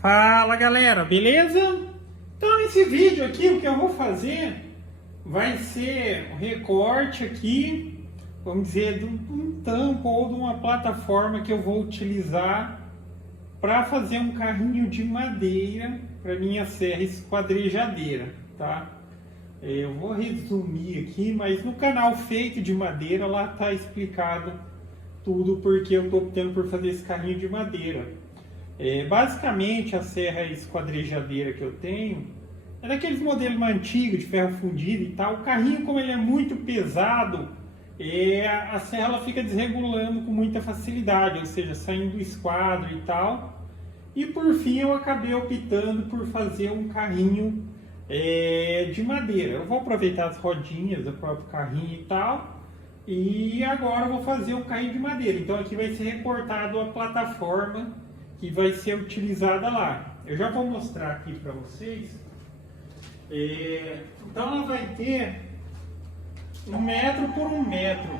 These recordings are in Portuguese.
Fala galera, beleza? Então nesse vídeo aqui o que eu vou fazer vai ser um recorte aqui, vamos dizer, de um tampo ou de uma plataforma que eu vou utilizar para fazer um carrinho de madeira para minha serra esquadrejadeira, tá? Eu vou resumir aqui, mas no canal Feito de Madeira lá está explicado tudo porque eu estou optando por fazer esse carrinho de madeira. Basicamente a serra esquadrejadeira que eu tenho é daqueles modelos antigos de ferro fundido e tal. O carrinho, como ele é muito pesado, a serra ela fica desregulando com muita facilidade, ou seja, saindo do esquadro e tal. E por fim eu acabei optando por fazer um carrinho de madeira. Eu vou aproveitar as rodinhas do próprio carrinho e tal. E agora eu vou fazer um carrinho de madeira. Então aqui vai ser recortado a plataforma que vai ser utilizada lá. Eu já vou mostrar aqui para vocês. Então ela vai ter 1 metro por 1 metro.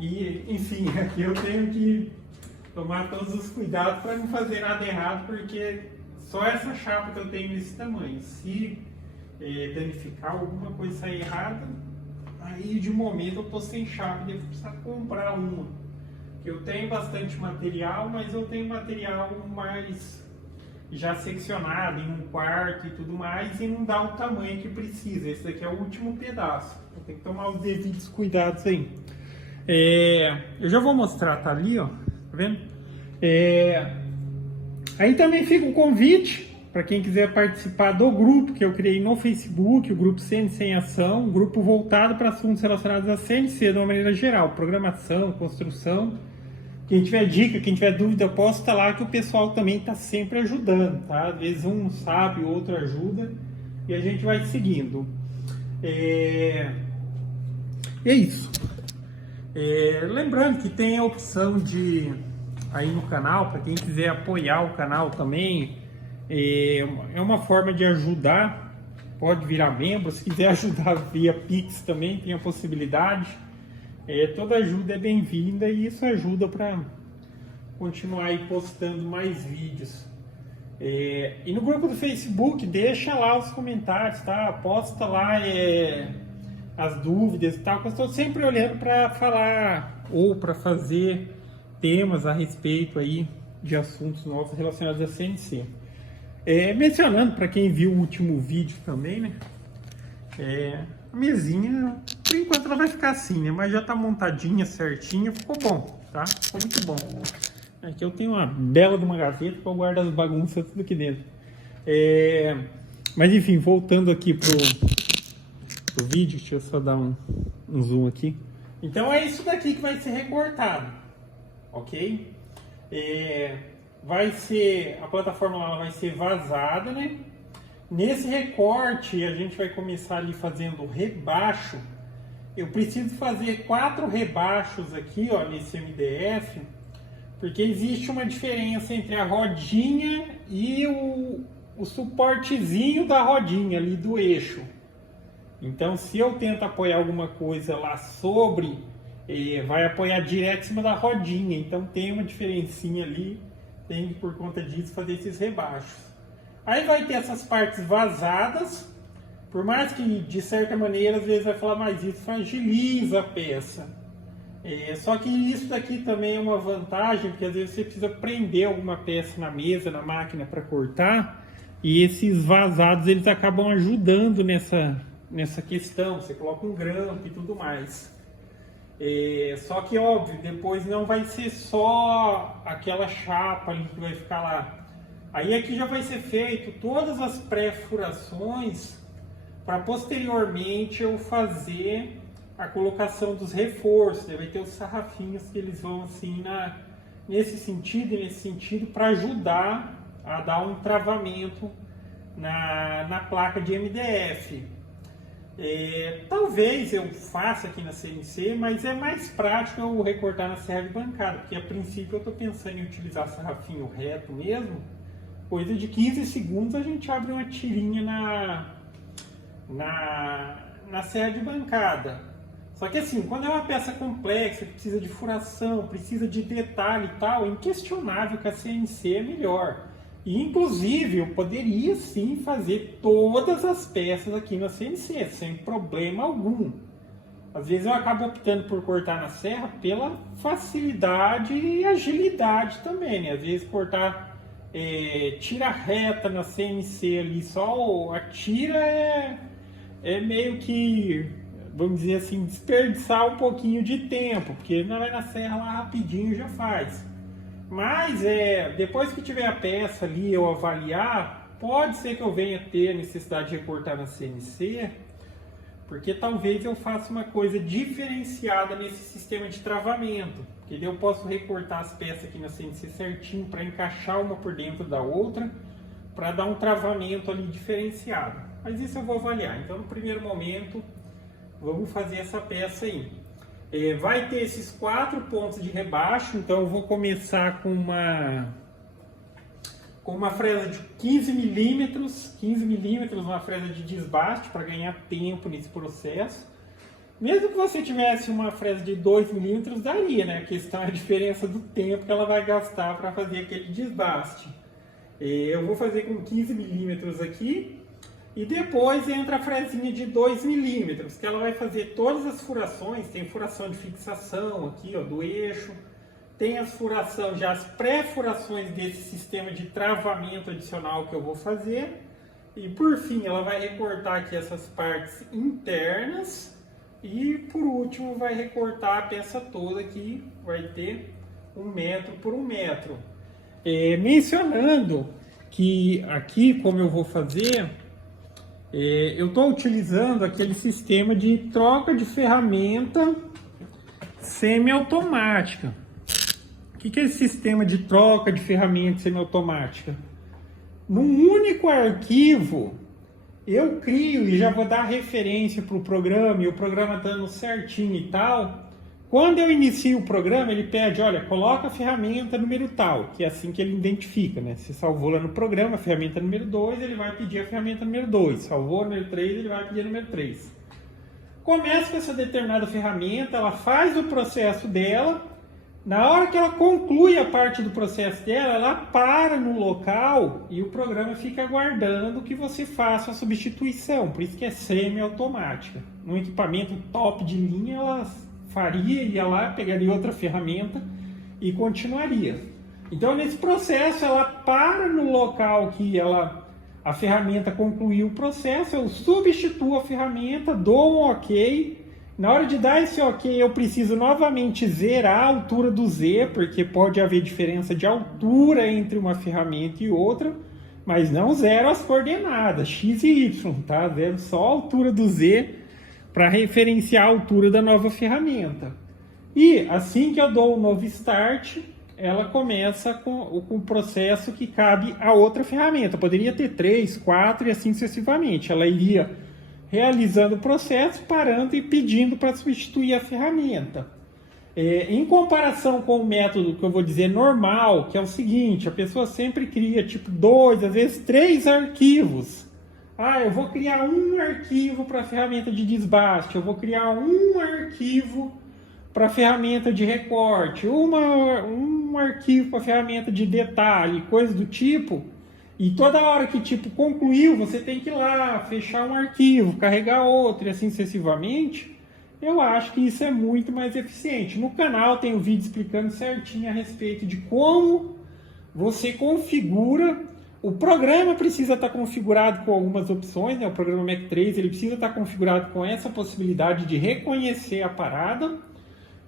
E enfim, aqui eu tenho que tomar todos os cuidados para não fazer nada errado, porque só essa chapa que eu tenho nesse tamanho. Se danificar, alguma coisa sair errada, aí de momento eu estou sem chapa, devo precisar comprar uma. Eu tenho bastante material, mas eu tenho material mais já seccionado em 1/4 e tudo mais, e não dá o tamanho que precisa. Esse daqui é o último pedaço. Eu tenho que tomar os devidos cuidados aí. Eu já vou mostrar, tá ali, ó. Tá vendo? Aí também fica um convite para quem quiser participar do grupo que eu criei no Facebook, o grupo CNC em Ação, um grupo voltado para assuntos relacionados a CNC de uma maneira geral, programação, construção. Quem tiver dica, quem tiver dúvida, posta lá que o pessoal também está sempre ajudando, tá? Às vezes um sabe, o outro ajuda e a gente vai seguindo. É isso. Lembrando que tem a opção de aí no canal, para quem quiser apoiar o canal também, é uma forma de ajudar, pode virar membro, se quiser ajudar via Pix também tem a possibilidade. Toda ajuda é bem-vinda e isso ajuda para continuar aí postando mais vídeos. E no grupo do Facebook, deixa lá os comentários, tá? Posta lá as dúvidas e tal, que eu estou sempre olhando para falar ou para fazer temas a respeito aí de assuntos novos relacionados a CNC. Mencionando para quem viu o último vídeo também, né? A mesinha, por enquanto ela vai ficar assim, né? Mas já tá montadinha, certinha, ficou bom, tá? Ficou muito bom. Aqui eu tenho uma bela de uma gaveta para eu guardar as bagunças tudo aqui dentro. Mas enfim, voltando aqui pro vídeo, deixa eu só dar um zoom aqui. Então é isso daqui que vai ser recortado, ok? A plataforma ela vai ser vazada, né? Nesse recorte, a gente vai começar ali fazendo rebaixo. Eu preciso fazer 4 rebaixos aqui, ó, nesse MDF, porque existe uma diferença entre a rodinha e o suportezinho da rodinha ali do eixo. Então, se eu tento apoiar alguma coisa lá sobre, vai apoiar direto em cima da rodinha. Então, tem uma diferencinha ali, tem que, por conta disso, fazer esses rebaixos. Aí vai ter essas partes vazadas, por mais que de certa maneira às vezes vai falar, mas isso agiliza a peça. Só que isso daqui também é uma vantagem, porque às vezes você precisa prender alguma peça na mesa, na máquina para cortar, e esses vazados eles acabam ajudando nessa questão, você coloca um grampo e tudo mais. Só que óbvio, depois não vai ser só aquela chapa ali que vai ficar lá. Aí aqui já vai ser feito todas as pré-furações para posteriormente eu fazer a colocação dos reforços. Vai ter os sarrafinhos que eles vão assim nesse sentido para ajudar a dar um travamento na placa de MDF. Talvez eu faça aqui na CNC, mas é mais prático eu recortar na serra de bancada, porque a princípio eu estou pensando em utilizar sarrafinho reto mesmo. Coisa de 15 segundos a gente abre uma tirinha na serra de bancada. Só que assim, quando é uma peça complexa, que precisa de furação, precisa de detalhe e tal, é inquestionável que a CNC é melhor. E, inclusive, eu poderia sim fazer todas as peças aqui na CNC, sem problema algum. Às vezes eu acabo optando por cortar na serra pela facilidade e agilidade também, né? Às vezes cortar tira reta na CNC ali, só a tira é meio que, vamos dizer assim, desperdiçar um pouquinho de tempo, porque não vai na serra lá rapidinho já faz. Mas depois que tiver a peça ali eu avaliar, pode ser que eu venha ter a necessidade de recortar na CNC, porque talvez eu faça uma coisa diferenciada nesse sistema de travamento. Porque daí eu posso recortar as peças aqui na CNC certinho para encaixar uma por dentro da outra, para dar um travamento ali diferenciado. Mas isso eu vou avaliar. Então, no primeiro momento, vamos fazer essa peça aí. Vai ter esses 4 pontos de rebaixo, então eu vou começar com uma fresa de 15 milímetros, uma fresa de desbaste para ganhar tempo nesse processo. Mesmo que você tivesse uma fresa de 2 milímetros, daria, né? A questão é a diferença do tempo que ela vai gastar para fazer aquele desbaste. Eu vou fazer com 15 milímetros aqui. E depois entra a fresinha de 2 milímetros, que ela vai fazer todas as furações. Tem furação de fixação aqui, ó, do eixo. Tem as furações, já as pré-furações desse sistema de travamento adicional que eu vou fazer. E por fim, ela vai recortar aqui essas partes internas. E por último, vai recortar a peça toda, que vai ter 1 metro por 1 metro. Mencionando que aqui, como eu vou fazer... eu estou utilizando aquele sistema de troca de ferramenta semiautomática. O que é esse sistema de troca de ferramenta semiautomática? Num único arquivo, eu crio e já vou dar referência para o programa, e o programa dando certinho e tal. Quando eu inicio o programa, ele pede, olha, coloca a ferramenta número tal, que é assim que ele identifica, né? Se salvou lá no programa a ferramenta número 2, ele vai pedir a ferramenta número 2. Salvou a número 3, ele vai pedir a número 3. Começa com essa determinada ferramenta, ela faz o processo dela. Na hora que ela conclui a parte do processo dela, ela para no local e o programa fica aguardando que você faça a substituição. Por isso que é semi-automática. Num equipamento top de linha, ela ia lá, pegaria outra ferramenta e continuaria. Então, nesse processo, ela para no local que a ferramenta concluiu o processo, eu substituo a ferramenta, dou um OK. Na hora de dar esse OK, eu preciso novamente zerar a altura do Z, porque pode haver diferença de altura entre uma ferramenta e outra, mas não zero as coordenadas, X e Y, tá? Zero só a altura do Z, para referenciar a altura da nova ferramenta. E assim que eu dou o novo start, ela começa com o processo que cabe a outra ferramenta. Poderia ter 3, 4 e assim sucessivamente. Ela iria realizando o processo, parando e pedindo para substituir a ferramenta. Em comparação com o método que eu vou dizer normal, que é o seguinte, a pessoa sempre cria tipo 2, às vezes 3 arquivos. Eu vou criar um arquivo para a ferramenta de desbaste, eu vou criar um arquivo para a ferramenta de recorte, um arquivo para a ferramenta de detalhe, coisa do tipo. E toda hora que tipo concluiu, você tem que ir lá, fechar um arquivo, carregar outro e assim sucessivamente. Eu acho que isso é muito mais eficiente. No canal tem um vídeo explicando certinho a respeito de como você configura. O programa precisa estar configurado com algumas opções, né? O programa Mac 3 ele precisa estar configurado com essa possibilidade de reconhecer a parada.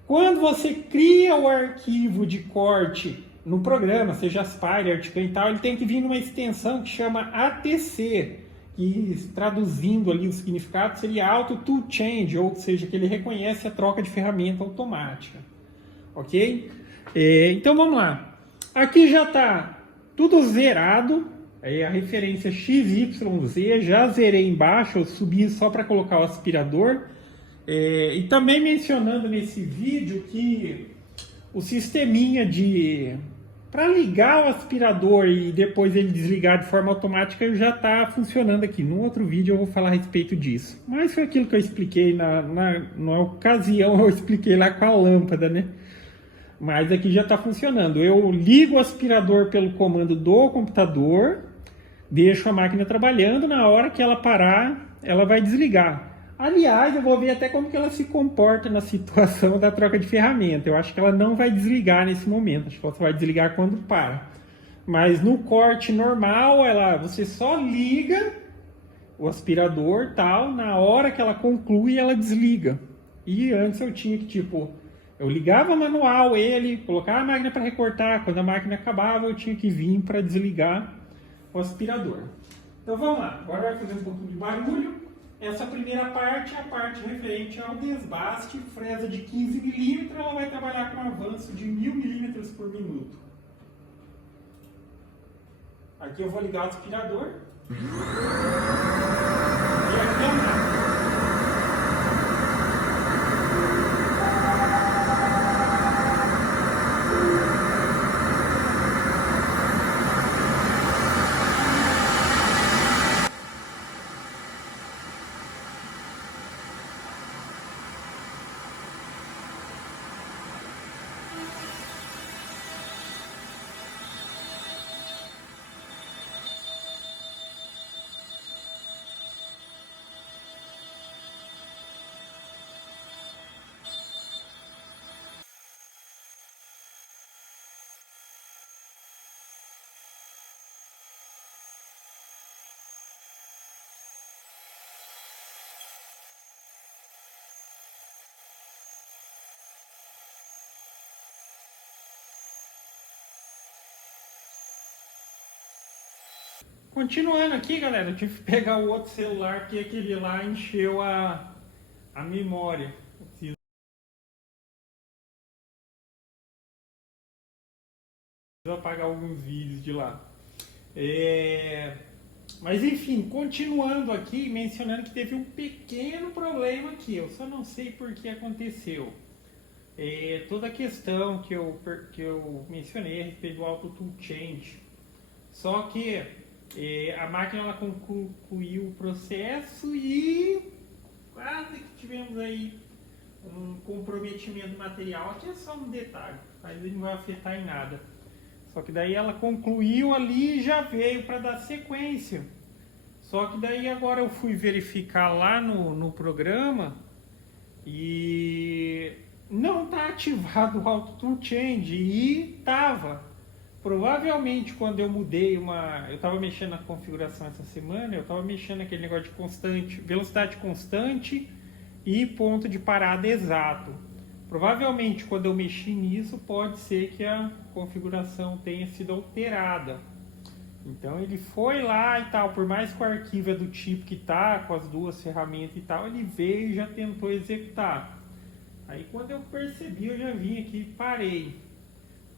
Quando você cria o arquivo de corte no programa, seja Aspire, Articam e tal, ele tem que vir numa extensão que chama ATC, que traduzindo ali o significado seria Auto Tool Change, ou seja, que ele reconhece a troca de ferramenta automática. Ok? Então vamos lá. Aqui já está tudo zerado, a referência XYZ, já zerei embaixo, eu subi só para colocar o aspirador. E também mencionando nesse vídeo que o sisteminha de Para ligar o aspirador e depois ele desligar de forma automática, já está funcionando aqui. No outro vídeo eu vou falar a respeito disso. Mas foi aquilo que eu expliquei na ocasião, eu expliquei lá com a lâmpada, né? Mas aqui já está funcionando. Eu ligo o aspirador pelo comando do computador, deixo a máquina trabalhando, na hora que ela parar, ela vai desligar. Aliás, eu vou ver até como que ela se comporta na situação da troca de ferramenta. Eu acho que ela não vai desligar nesse momento, acho que ela só vai desligar quando para. Mas no corte normal, você só liga o aspirador, tal, na hora que ela conclui, ela desliga. E antes eu tinha que, eu ligava manual ele, colocava a máquina para recortar, quando a máquina acabava, eu tinha que vir para desligar o aspirador. Então vamos lá, agora vai fazer um pouquinho de barulho. Essa primeira parte é a parte referente ao desbaste, fresa de 15 mm, ela vai trabalhar com um avanço de 1000 mm por minuto. Aqui eu vou ligar o aspirador. E aqui é a máquina. Continuando aqui, galera, eu tive que pegar o outro celular, porque aquele lá encheu a memória. Eu preciso apagar alguns vídeos de lá. Mas enfim, continuando aqui, mencionando que teve um pequeno problema aqui. Eu só não sei por que aconteceu. Toda a questão que eu mencionei a respeito do Auto Tool Change. Só que a máquina ela concluiu o processo e quase que tivemos aí um comprometimento material. Aqui é só um detalhe, mas ele não vai afetar em nada. Só que daí ela concluiu ali e já veio para dar sequência. Só que daí agora eu fui verificar lá no programa e não está ativado o Auto Tool Change e estava. Provavelmente quando eu mudei eu estava mexendo na configuração essa semana, eu estava mexendo naquele negócio de velocidade constante e ponto de parada exato. Provavelmente quando eu mexi nisso, pode ser que a configuração tenha sido alterada. Então ele foi lá e tal, por mais que o arquivo é do tipo que tá, com as duas ferramentas e tal, ele veio e já tentou executar. Aí quando eu percebi, eu já vim aqui e parei.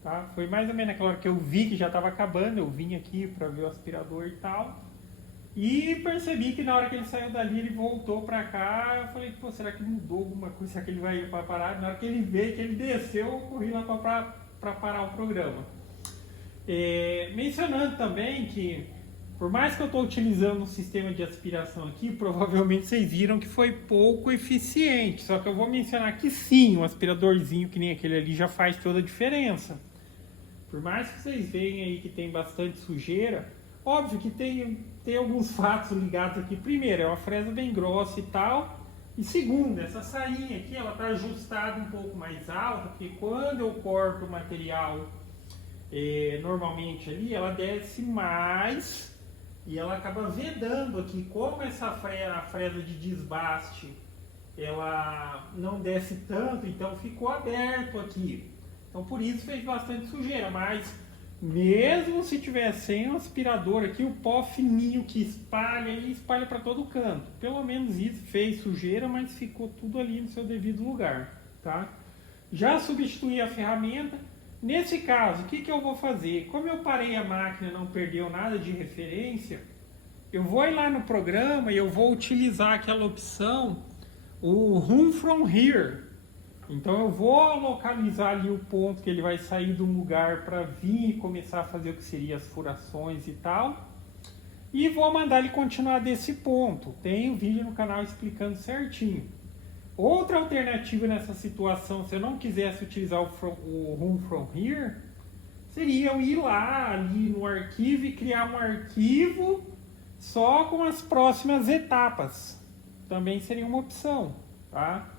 Tá? Foi mais ou menos naquela hora que eu vi que já estava acabando, eu vim aqui para ver o aspirador e tal. E percebi que na hora que ele saiu dali, ele voltou para cá. Eu falei, pô, será que mudou alguma coisa? Será que ele vai ir para parar? Na hora que ele veio, que ele desceu, eu corri lá para parar o programa. Mencionando também que, por mais que eu estou utilizando um sistema de aspiração aqui, provavelmente vocês viram que foi pouco eficiente. Só que eu vou mencionar que sim, um aspiradorzinho que nem aquele ali já faz toda a diferença. Por mais que vocês vejam aí que tem bastante sujeira, óbvio que tem alguns fatos ligados aqui. Primeiro, é uma fresa bem grossa e tal. E segundo, essa sainha aqui, ela está ajustada um pouco mais alta, porque quando eu corto o material normalmente ali, ela desce mais e ela acaba vedando aqui. Como a fresa de desbaste, ela não desce tanto, então ficou aberto aqui. Então por isso fez bastante sujeira, mas mesmo se tiver sem um aspirador aqui, o pó fininho que espalha para todo canto. Pelo menos isso fez sujeira, mas ficou tudo ali no seu devido lugar, tá? Já substituí a ferramenta. Nesse caso, o que eu vou fazer? Como eu parei a máquina, não perdeu nada de referência, eu vou ir lá no programa e eu vou utilizar aquela opção, o Run From Here. Então eu vou localizar ali o ponto que ele vai sair de um lugar para vir e começar a fazer o que seria as furações e tal. E vou mandar ele continuar desse ponto. Tem um vídeo no canal explicando certinho. Outra alternativa nessa situação, se eu não quisesse utilizar o Run From Here, seria eu ir lá ali no arquivo e criar um arquivo só com as próximas etapas. Também seria uma opção, tá?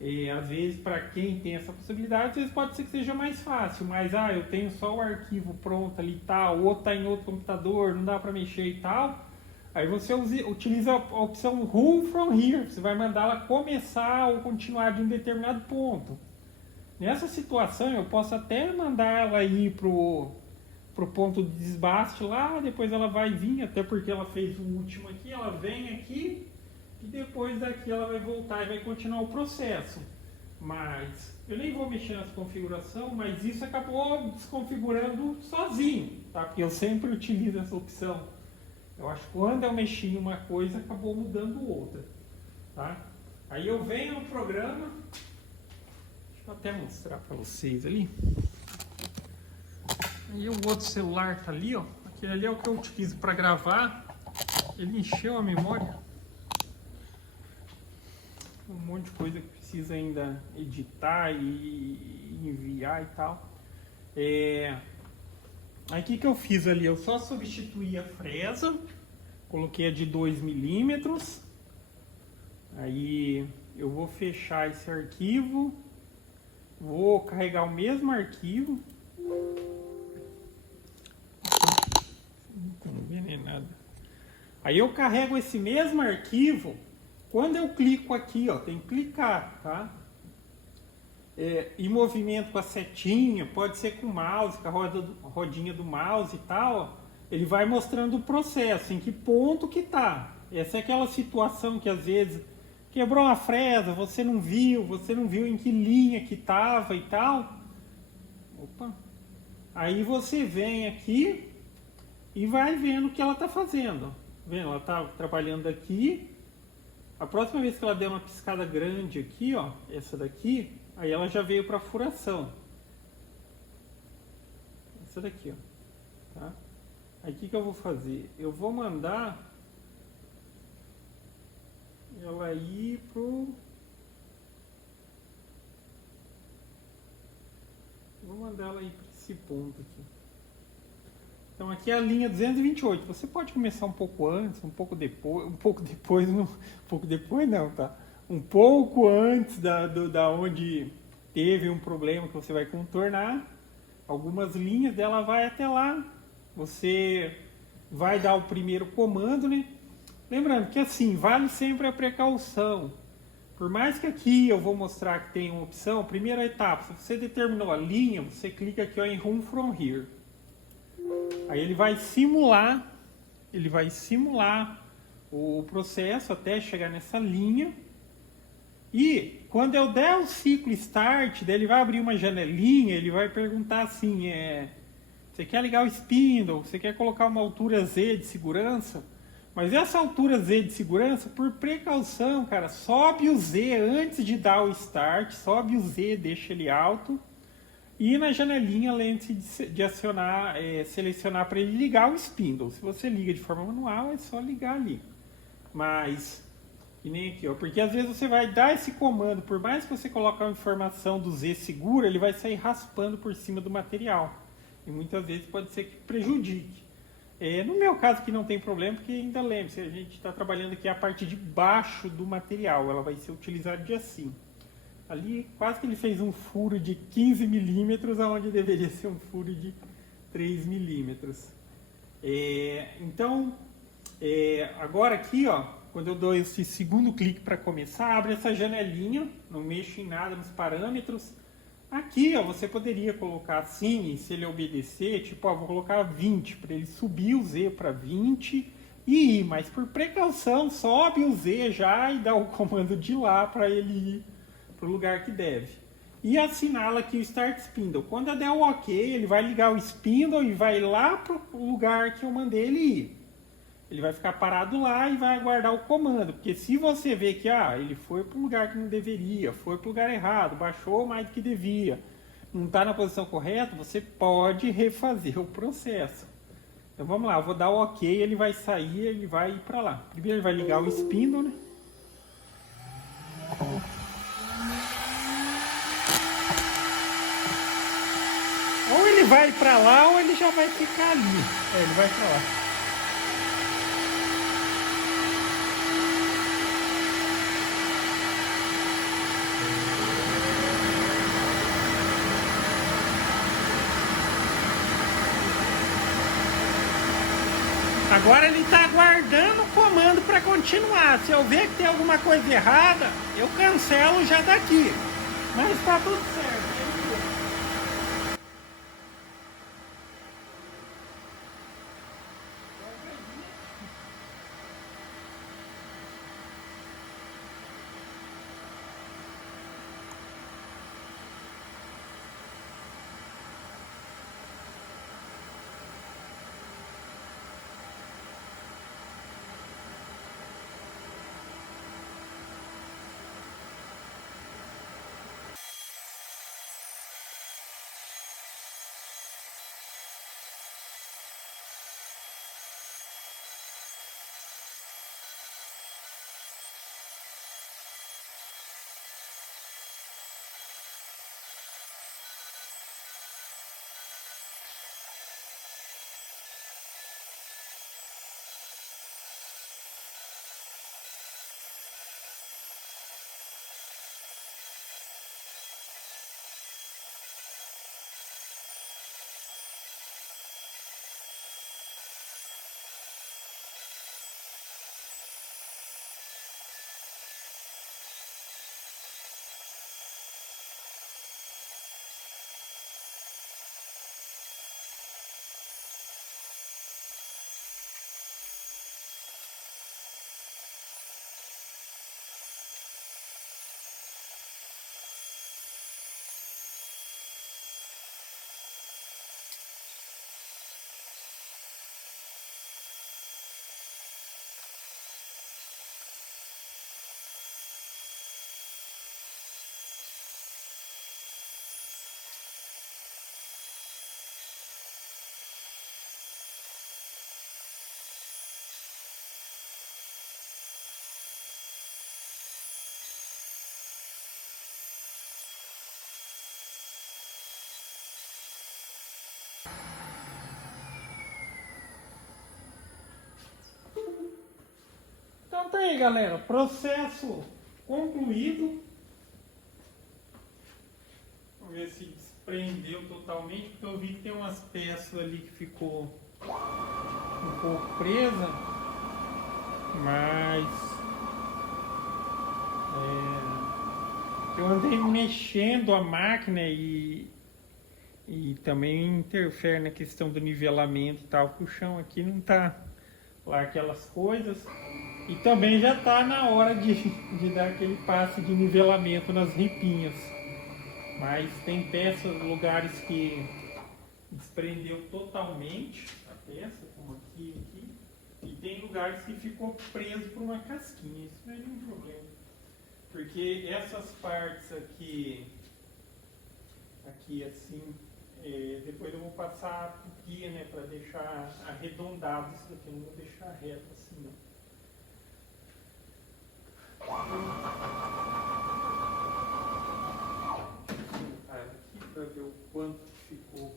E, às vezes, para quem tem essa possibilidade, às vezes pode ser que seja mais fácil, mas eu tenho só o arquivo pronto ali e tal, ou está em outro computador, não dá para mexer e tal. Aí você utiliza a opção Run From Here, você vai mandá-la começar ou continuar de um determinado ponto. Nessa situação, eu posso até mandar ela ir pro ponto de desbaste lá, depois ela vai vir, até porque ela fez o último aqui, ela vem aqui, e depois daqui ela vai voltar e vai continuar o processo. Mas eu nem vou mexer nessa configuração, mas isso acabou desconfigurando sozinho, tá? Porque eu sempre utilizo essa opção. Eu acho que quando eu mexi em uma coisa, acabou mudando outra, tá? Aí eu venho no programa, deixa eu até mostrar para vocês ali. Aí o outro celular tá ali, ó. Aquele ali é o que eu utilizo para gravar. Ele encheu a memória. Um monte de coisa que precisa ainda editar e enviar e tal. Aí o que eu fiz ali? Eu só substituí a fresa, coloquei a de 2 milímetros. Aí eu vou fechar esse arquivo, vou carregar o mesmo arquivo. Não vê nem nada. Aí eu carrego esse mesmo arquivo. Quando eu clico aqui, ó, tem que clicar, tá? Em movimento com a setinha, pode ser com o mouse, com a rodinha do mouse e tal, ó, ele vai mostrando o processo, em que ponto que tá. Essa é aquela situação que às vezes quebrou uma fresa, você não viu em que linha que tava e tal. Opa! Aí você vem aqui e vai vendo o que ela tá fazendo. Vendo? Ela tá trabalhando aqui. A próxima vez que ela der uma piscada grande aqui, ó, essa daqui, aí ela já veio para furação. Essa daqui, ó. Tá? Aí o que eu vou fazer? Eu vou mandar ela ir pro... Vou mandar ela ir para esse ponto aqui. Então aqui é a linha 228. Você pode começar um pouco antes, um pouco depois não, tá? Um pouco antes da onde teve um problema que você vai contornar. Algumas linhas dela vai até lá. Você vai dar o primeiro comando, né? Lembrando que assim, vale sempre a precaução. Por mais que aqui eu vou mostrar que tem uma opção, primeira etapa, se você determinou a linha, você clica aqui ó, em Run From Here. Aí ele vai simular o processo até chegar nessa linha. E quando eu der o ciclo Start, daí ele vai abrir uma janelinha, ele vai perguntar assim, você quer ligar o spindle, você quer colocar uma altura Z de segurança? Mas essa altura Z de segurança, por precaução, cara, sobe o Z antes de dar o Start, sobe o Z, deixa ele alto. E na janelinha, lembre-se de acionar, selecionar para ele ligar o spindle. Se você liga de forma manual, é só ligar ali. Mas, que nem aqui, ó, porque às vezes você vai dar esse comando, por mais que você coloque a informação do Z segura, ele vai sair raspando por cima do material. E muitas vezes pode ser que prejudique. No meu caso aqui não tem problema, porque ainda lembre-se, a gente está trabalhando aqui a parte de baixo do material, ela vai ser utilizada de assim. Ali quase que ele fez um furo de 15 milímetros, onde deveria ser um furo de 3 milímetros. Então, agora aqui, ó, quando eu dou esse segundo clique para começar, abre essa janelinha, não mexo em nada nos parâmetros. Aqui, ó, você poderia colocar assim, se ele obedecer, tipo, ó, vou colocar 20, para ele subir o Z para 20 e ir, mas por precaução, sobe o Z já e dá o comando de lá para ele ir para o lugar que deve. E assinala aqui o Start Spindle. Quando eu der o OK, ele vai ligar o spindle e vai lá para o lugar que eu mandei ele ir. ele vai ficar parado lá e vai aguardar o comando. Porque se você vê que ele foi para um lugar que não deveria, foi para o lugar errado, baixou mais do que devia, não está na posição correta, você pode refazer o processo. Então vamos lá, eu vou dar o ok, ele vai sair, ele vai ir para lá. Primeiro ele vai ligar o spindle, né? Ou ele vai para lá ou ele já vai ficar ali. Ele vai para lá. Agora ele está aguardando o comando para continuar. Se eu ver que tem alguma coisa errada, eu cancelo já daqui. Mas está tudo certo. Então tá aí, galera, processo concluído. Vamos ver se desprendeu totalmente, porque eu vi que tem umas peças ali que ficou um pouco presa, mas eu andei mexendo a máquina e também interfere na questão do nivelamento e tal, porque o chão aqui não tá lá aquelas coisas. E também já está na hora de dar aquele passe de nivelamento nas ripinhas. Mas tem peças, lugares que desprendeu totalmente a peça, como aqui e aqui. E tem lugares que ficou preso por uma casquinha. Isso não é nenhum problema. Porque essas partes aqui assim, depois eu vou passar a guia, né, para deixar arredondado isso aqui. Eu não vou deixar reto assim, não. Aqui para ver o quanto ficou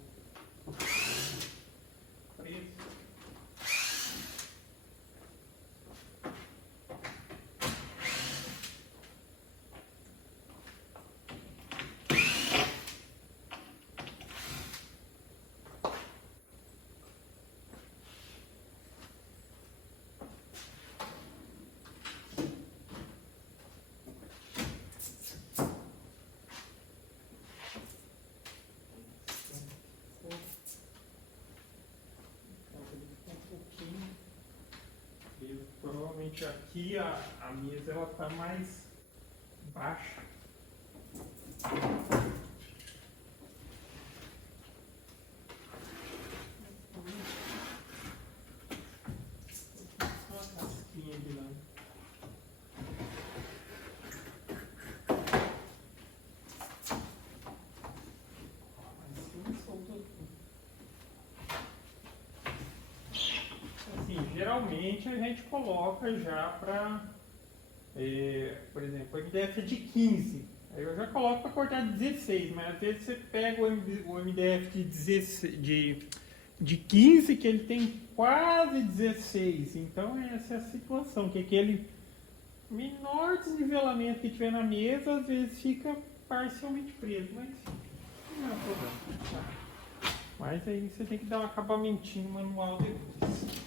preso. Provavelmente aqui a mesa ela está mais baixa. Geralmente a gente coloca já para, por exemplo, o MDF é de 15. Aí eu já coloco para cortar de 16, mas às vezes você pega o MDF de 16, de 15, que ele tem quase 16. Então essa é a situação, que aquele menor desnivelamento que tiver na mesa, às vezes fica parcialmente preso, mas não é problema. Tá? Mas aí você tem que dar um acabamentinho manual depois.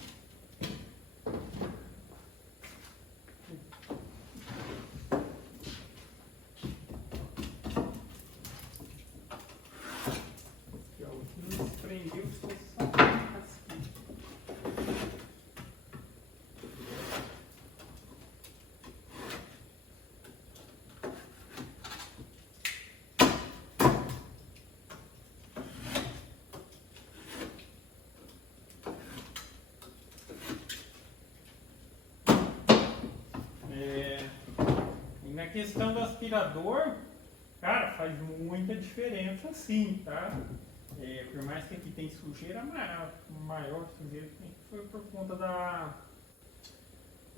Aqui, ó, o que não prendeu, ficou só uma casquinha. Na questão do aspirador, cara, faz muita diferença sim, tá? Por mais que aqui tem sujeira, a maior sujeira que tem foi por conta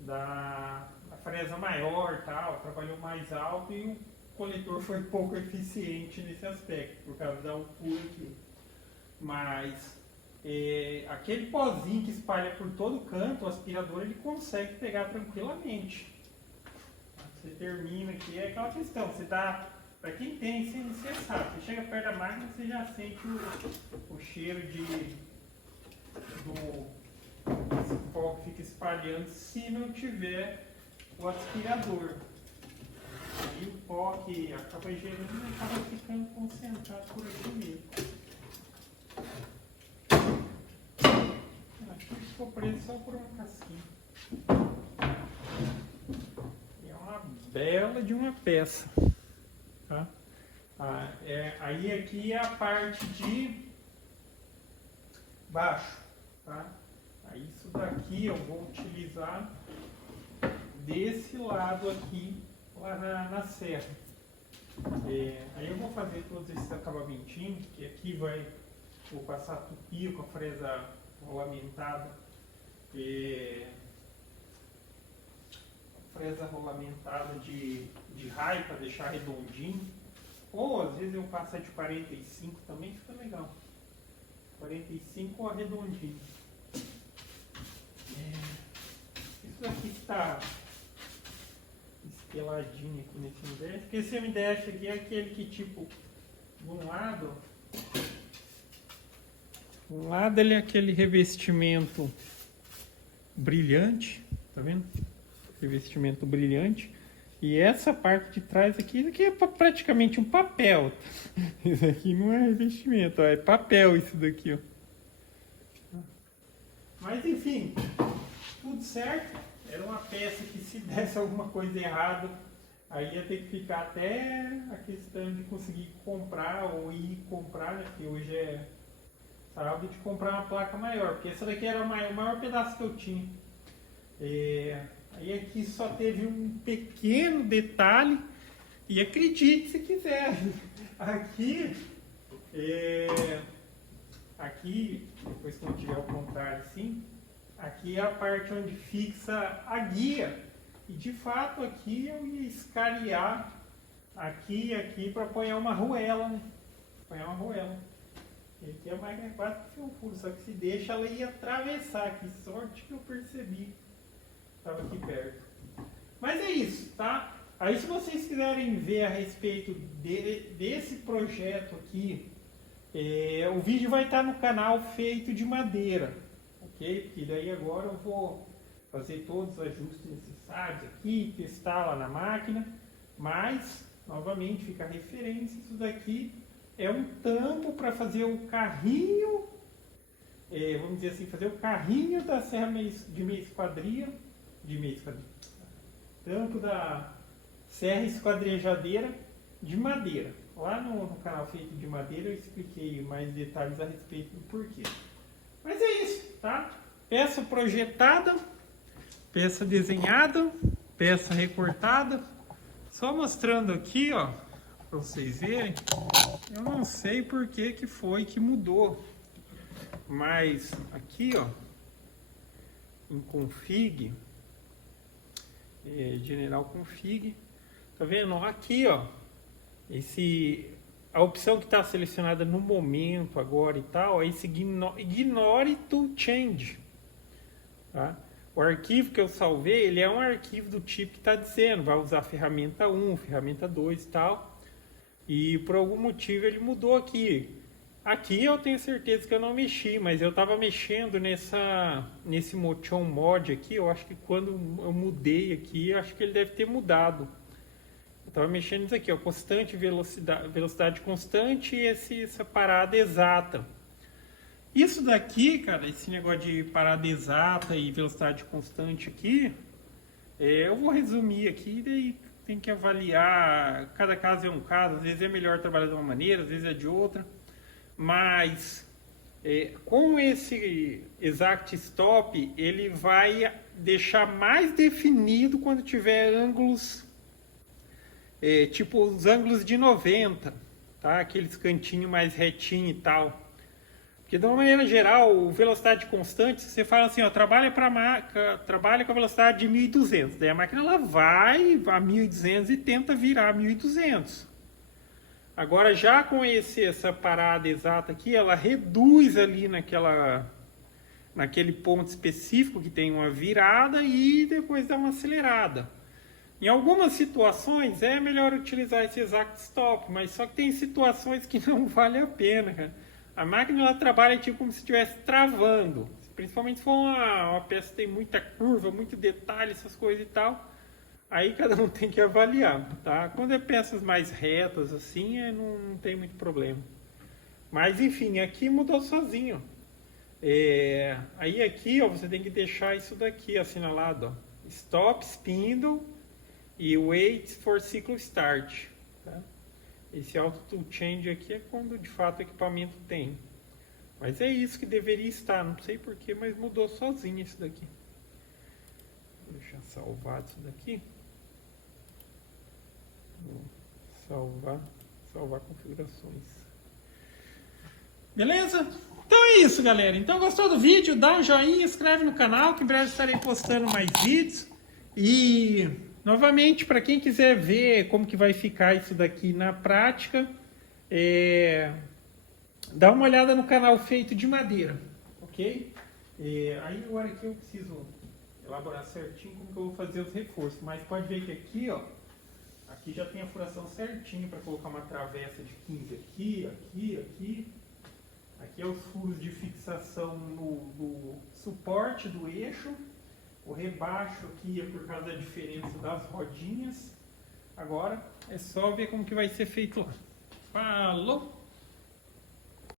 da fresa maior, tal, trabalhou mais alto e o coletor foi pouco eficiente nesse aspecto, por causa da altura aqui. Mas aquele pozinho que espalha por todo canto, o aspirador ele consegue pegar tranquilamente. Você termina aqui, é aquela questão, você dá, para quem tem, você sabe, você chega perto da máquina, você já sente o cheiro do pó que fica espalhando se não tiver o aspirador. Aí o pó que acaba gerando acaba ficando concentrado por aqui mesmo. Aqui ficou preso só por uma casquinha. Bela de uma peça, tá? Aí aqui é a parte de baixo, tá? Aí isso daqui eu vou utilizar desse lado aqui, lá na serra. Aí eu vou fazer todos esses acabamentinhos, que aqui vou passar tupi com a fresa rolamentada. Fresa rolamentada de raio para deixar redondinho, ou às vezes eu passo de 45 também, fica legal. 45 ou arredondinho. Isso aqui está espeladinho aqui nesse MDF, porque esse MDF aqui é aquele que tipo, de um lado ele é aquele revestimento brilhante, tá vendo? Revestimento brilhante, e essa parte de trás aqui, isso aqui é praticamente um papel. Isso aqui não é revestimento, ó, é papel isso daqui, ó. Mas enfim, tudo certo. Era uma peça que se desse alguma coisa errada, aí ia ter que ficar até a questão de conseguir comprar ou ir comprar, né? Porque hoje é sábado, de comprar uma placa maior, porque essa daqui era o maior pedaço que eu tinha. Aí aqui só teve um pequeno detalhe, e acredite se quiser, aqui, depois que eu tiver ao contrário assim, aqui é a parte onde fixa a guia, e de fato aqui eu ia escariar aqui e aqui para apoiar uma arruela, né? Apoiar uma arruela. E aqui a máquina é quase que um furo, só que se deixa ela ia atravessar, que sorte que eu percebi. Estava aqui perto. Mas é isso, tá? Aí se vocês quiserem ver a respeito desse projeto aqui, o vídeo vai estar no canal feito de madeira, ok? Porque daí agora eu vou fazer todos os ajustes necessários aqui, testar lá na máquina, mas, novamente, fica a referência, isso daqui é um tampo para fazer o carrinho, vamos dizer assim, fazer o carrinho da serra de meia esquadria, tampo da serra esquadrejadeira de madeira. Lá no canal feito de madeira eu expliquei mais detalhes a respeito do porquê. Mas é isso, tá? Peça projetada, peça desenhada, peça recortada. Só mostrando aqui, ó, para vocês verem. Eu não sei por que foi que mudou, mas aqui, ó, em config, general config, tá vendo? Aqui, ó, a opção que está selecionada no momento agora e tal, é esse ignore to change, tá? O arquivo que eu salvei, ele é um arquivo do tipo que está dizendo, vai usar ferramenta 1, ferramenta 2 e tal, e por algum motivo ele mudou aqui. Aqui eu tenho certeza que eu não mexi, mas eu estava mexendo nesse motion mod aqui, eu acho que quando eu mudei aqui, eu acho que ele deve ter mudado. Eu estava mexendo nisso aqui, ó, constante velocidade constante e essa parada exata. Isso daqui, cara, esse negócio de parada exata e velocidade constante aqui, eu vou resumir aqui, daí tem que avaliar, cada caso é um caso, às vezes é melhor trabalhar de uma maneira, às vezes é de outra, mas com esse exact stop, ele vai deixar mais definido quando tiver ângulos, tipo os ângulos de 90, tá? Aqueles cantinhos mais retinhos e tal. Porque de uma maneira geral, velocidade constante, você fala assim, ó, trabalha com a velocidade de 1.200, daí a máquina ela vai a 1.200 e tenta virar 1.200. Agora já com essa parada exata aqui, ela reduz ali naquele ponto específico que tem uma virada e depois dá uma acelerada. Em algumas situações é melhor utilizar esse exact stop, mas só que tem situações que não vale a pena, cara. A máquina ela trabalha tipo como se estivesse travando, principalmente se for uma peça que tem muita curva, muito detalhe, essas coisas e tal. Aí cada um tem que avaliar, tá? Quando é peças mais retas assim, não tem muito problema. Mas enfim, aqui mudou sozinho. Aí aqui, ó, você tem que deixar isso daqui assinalado, ó. Stop spindle e wait for cycle start, tá? Esse auto to change aqui é quando de fato o equipamento tem. Mas é isso que deveria estar, não sei porquê, mas mudou sozinho isso daqui. Vou deixar salvado isso daqui. Vou salvar configurações. Beleza? Então é isso, galera. Então gostou do vídeo? Dá um joinha, inscreve no canal, que em breve estarei postando mais vídeos. E novamente, para quem quiser ver como que vai ficar isso daqui na prática, dá uma olhada no canal Feito de Madeira, ok? Aí agora aqui eu preciso elaborar certinho como que eu vou fazer os reforços, mas pode ver que aqui, ó, aqui já tem a furação certinho para colocar uma travessa de 15 aqui, aqui, aqui. Aqui é os furos de fixação no suporte do eixo. O rebaixo aqui é por causa da diferença das rodinhas. Agora é só ver como que vai ser feito lá. Falou!